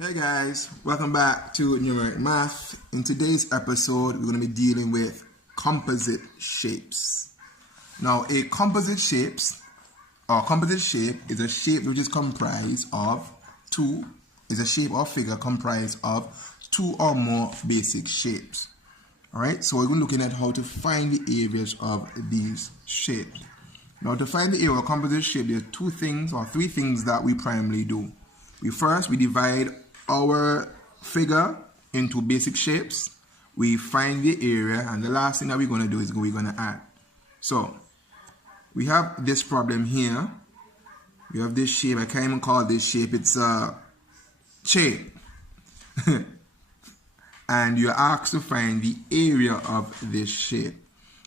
Hey guys, welcome back to Numeric Math. In today's episode, we're going to be dealing with composite shapes. Now, a composite shape is a shape which is comprised of a shape or figure comprised of two or more basic shapes. Alright, so we're looking at how to find the areas of these shapes. Now, to find the area of a composite shape, there are three things that we primarily do. We divide our figure into basic shapes. We find the area, and the last thing that we're going to do is we're going to add. So we have this problem here. We have this shape. I can't even call this shape. It's a shape. And you're asked to find the area of this shape.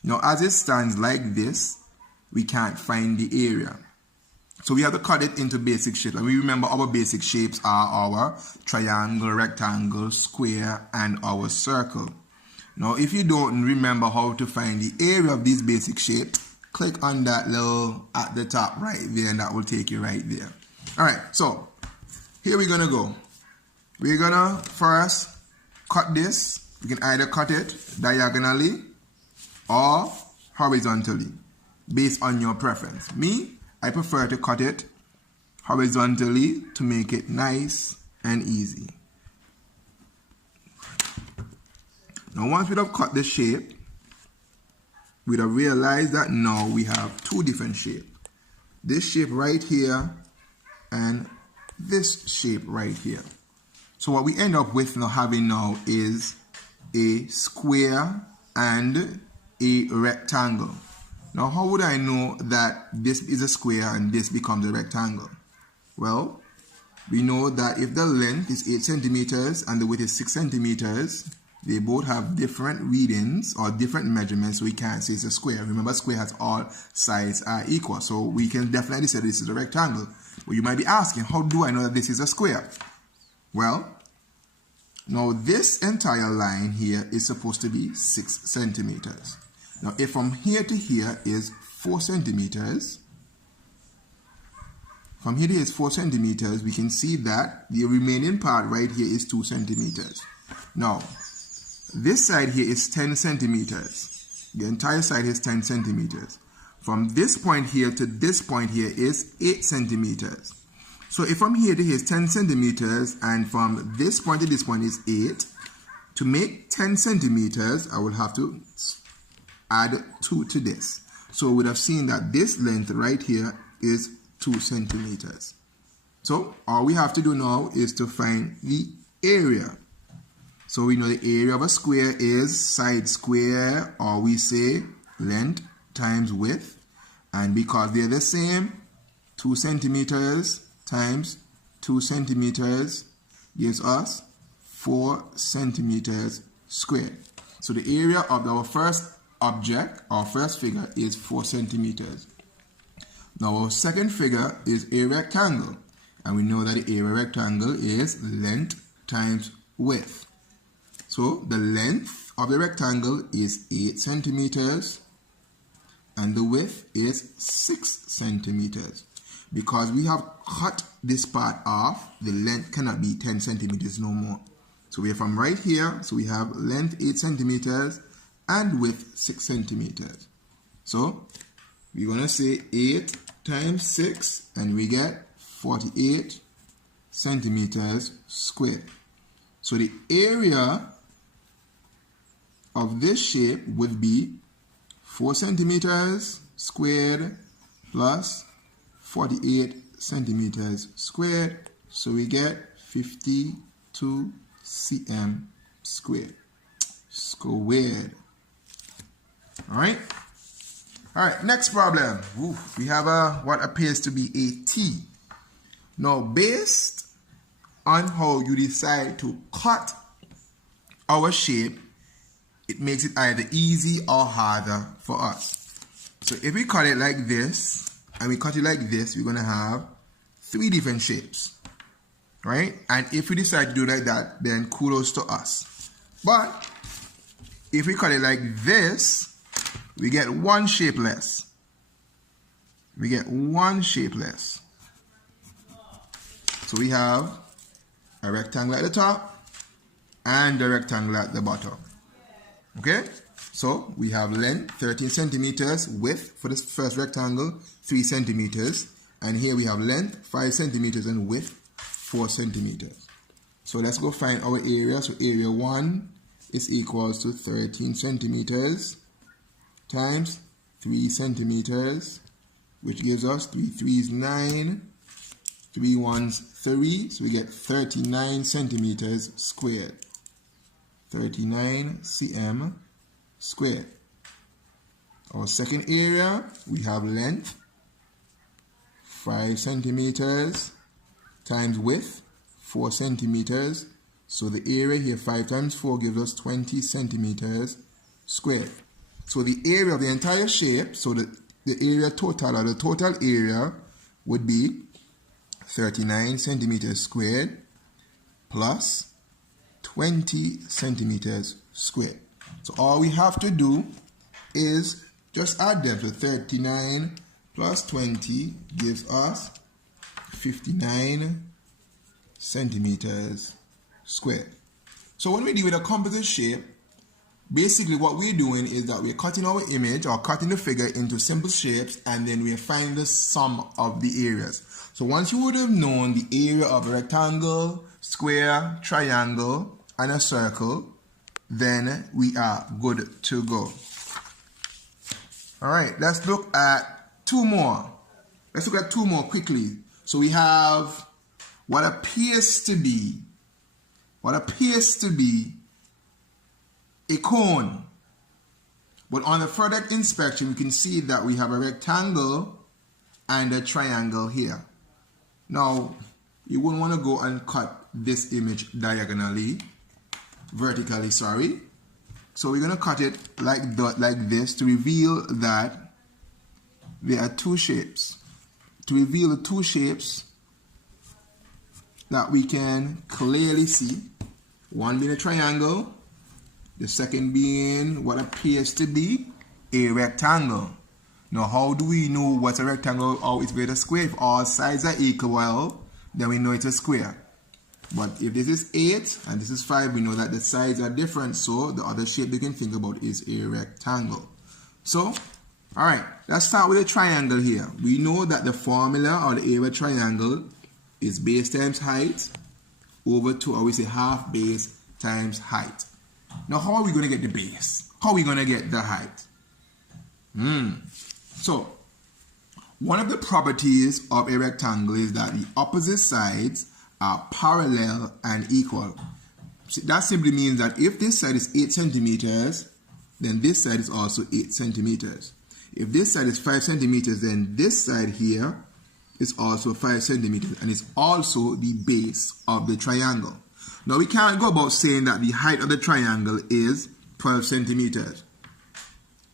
Now, as it stands like this, we can't find the area. So we have to cut it into basic shapes. And we remember our basic shapes are our triangle, rectangle, square, and our circle. Now, if you don't remember how to find the area of these basic shapes, click on that little at the top right there, and that will take you right there. All right, so here we're going to go. We're going to first cut this. You can either cut it diagonally or horizontally, based on your preference. I prefer to cut it horizontally to make it nice and easy. Now, once we have cut the shape, we'd have realized that now we have two different shapes. This shape right here and this shape right here. So what we end up with having now is a square and a rectangle. Now, how would I know that this is a square and this becomes a rectangle? Well, we know that if the length is 8 centimeters and the width is 6 centimeters, they both have different readings or different measurements, so we can't say it's a square. Remember, a square has all sides are equal, so we can definitely say this is a rectangle. But you might be asking, how do I know that this is a square? Well, now this entire line here is supposed to be 6 centimeters. Now, if from here to here is 4 centimeters, from here to here is 4 centimeters, we can see that the remaining part right here is 2 centimeters. Now, this side here is 10 centimeters. The entire side is 10 centimeters. From this point here to this point here is 8 centimeters. So if from here to here is 10 centimeters and from this point to this point is 8, to make 10 centimeters, I will have to add 2 to this. So we would have seen that this length right here is 2 centimeters. So all we have to do now is to find the area. So we know the area of a square is side square, or we say length times width. And because they're the same, 2 centimeters times 2 centimeters gives us 4 centimeters squared. So the area of our first object, our first figure, is 4 centimeters. Now our second figure is a rectangle, and we know that the area of a rectangle is length times width. So the length of the rectangle is 8 centimeters and the width is 6 centimeters. Because we have cut this part off, the length cannot be 10 centimeters no more. So we are from right here, so we have length 8 centimeters and width 6 centimeters. So we're going to say 8 times 6 and we get 48 centimeters squared. So the area of this shape would be 4 centimeters squared plus 48 centimeters squared. So we get 52 cm squared. Alright, next problem. We have what appears to be a T. Now, based on how you decide to cut our shape, it makes it either easy or harder for us. So if we cut it like this, and we cut it like this, we're going to have 3 different shapes. Right? And if we decide to do like that, then kudos to us. But if we cut it like this, we get 1 shape less. So we have a rectangle at the top and a rectangle at the bottom. Okay, so we have length 13 centimeters, width for this first rectangle 3 centimeters, and here we have length 5 centimeters and width 4 centimeters. So let's go find our area. So area 1 is equals to 13 centimeters times 3 centimeters, which gives us 3 3s 9, 3 1s 3, so we get 39 centimeters squared. 39 cm squared. Our second area, we have length 5 centimeters times width 4 centimeters. So the area here, 5 times 4 gives us 20 centimeters squared. So the area of the entire shape, so the area total, or the total area, would be 39 centimeters squared plus 20 centimeters squared. So all we have to do is just add them. So 39 plus 20 gives us 59 centimeters squared. So when we deal with a composite shape, basically what we're doing is that we're cutting our image or cutting the figure into simple shapes, and then we're finding the sum of the areas. So once you would have known the area of a rectangle, square, triangle, and a circle, then we are good to go. All right, let's look at two more. Let's look at two more quickly. So we have what appears to be a cone. But on the further inspection, we can see that we have a rectangle and a triangle here. Now, you wouldn't want to go and cut this image vertically, sorry. So we're going to cut it like this to reveal that there are two shapes. To reveal the two shapes that we can clearly see. One being a triangle, the second being what appears to be a rectangle. Now, how do we know what's a rectangle or it's with a square? If all sides are equal, then we know it's a square. But if this is 8 and this is 5, we know that the sides are different. So the other shape we can think about is a rectangle. So, all right, let's start with a triangle here. We know that the formula or the area of a triangle is base times height over 2, or we say half base times height. Now, how are we going to get the base? How are we going to get the height? So, one of the properties of a rectangle is that the opposite sides are parallel and equal. That simply means that if this side is 8 centimeters, then this side is also 8 centimeters. If this side is 5 centimeters, then this side here is also 5 centimeters, and it's also the base of the triangle. Now, we can't go about saying that the height of the triangle is 12 centimeters.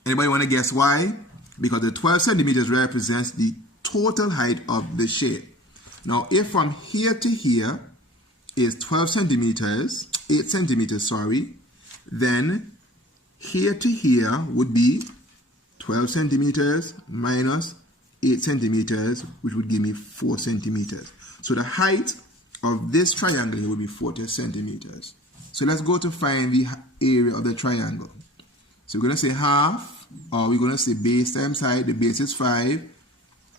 Anybody want to guess why? Because the 12 centimeters represents the total height of the shape. Now, if from here to here is 12 centimeters, 8 centimeters, sorry, then here to here would be 12 centimeters minus 8 centimeters, which would give me 4 centimeters. So the height of this triangle here would be 40 centimeters. So let's go to find the area of the triangle. So we're going to say half, or we're going to say base times height. The base is 5,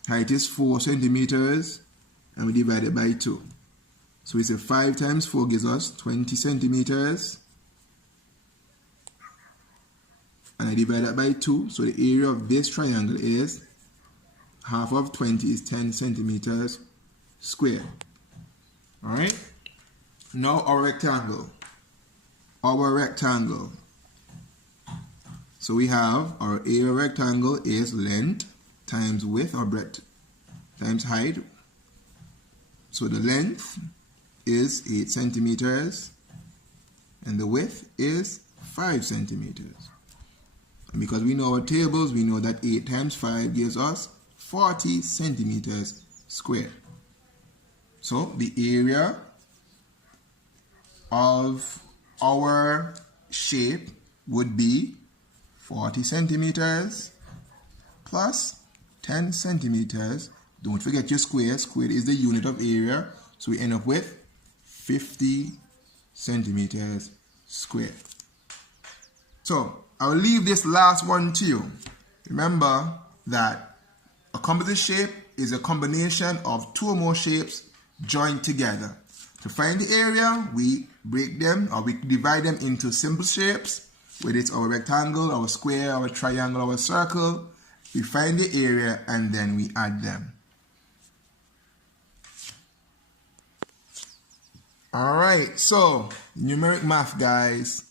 height is 4 centimeters, and we divide it by 2. So we say 5 times 4 gives us 20 centimeters. And I divide that by 2. So the area of this triangle is half of 20 is 10 centimeters squared. Alright? Now our rectangle. Our rectangle. So we have our area rectangle is length times width or breadth times height. So the length is 8 centimeters and the width is 5 centimeters. And because we know our tables, we know that 8 times 5 gives us 40 centimeters squared. So the area of our shape would be 40 centimeters plus 10 centimeters. Don't forget your square. Square is the unit of area. So we end up with 50 centimeters squared. So I'll leave this last one to you. Remember that a composite shape is a combination of two or more shapes joined together. To find the area, we break them, or we divide them into simple shapes, whether it's our rectangle, our square, our triangle, our circle. We find the area and then we add them. Alright, so numeric math, guys.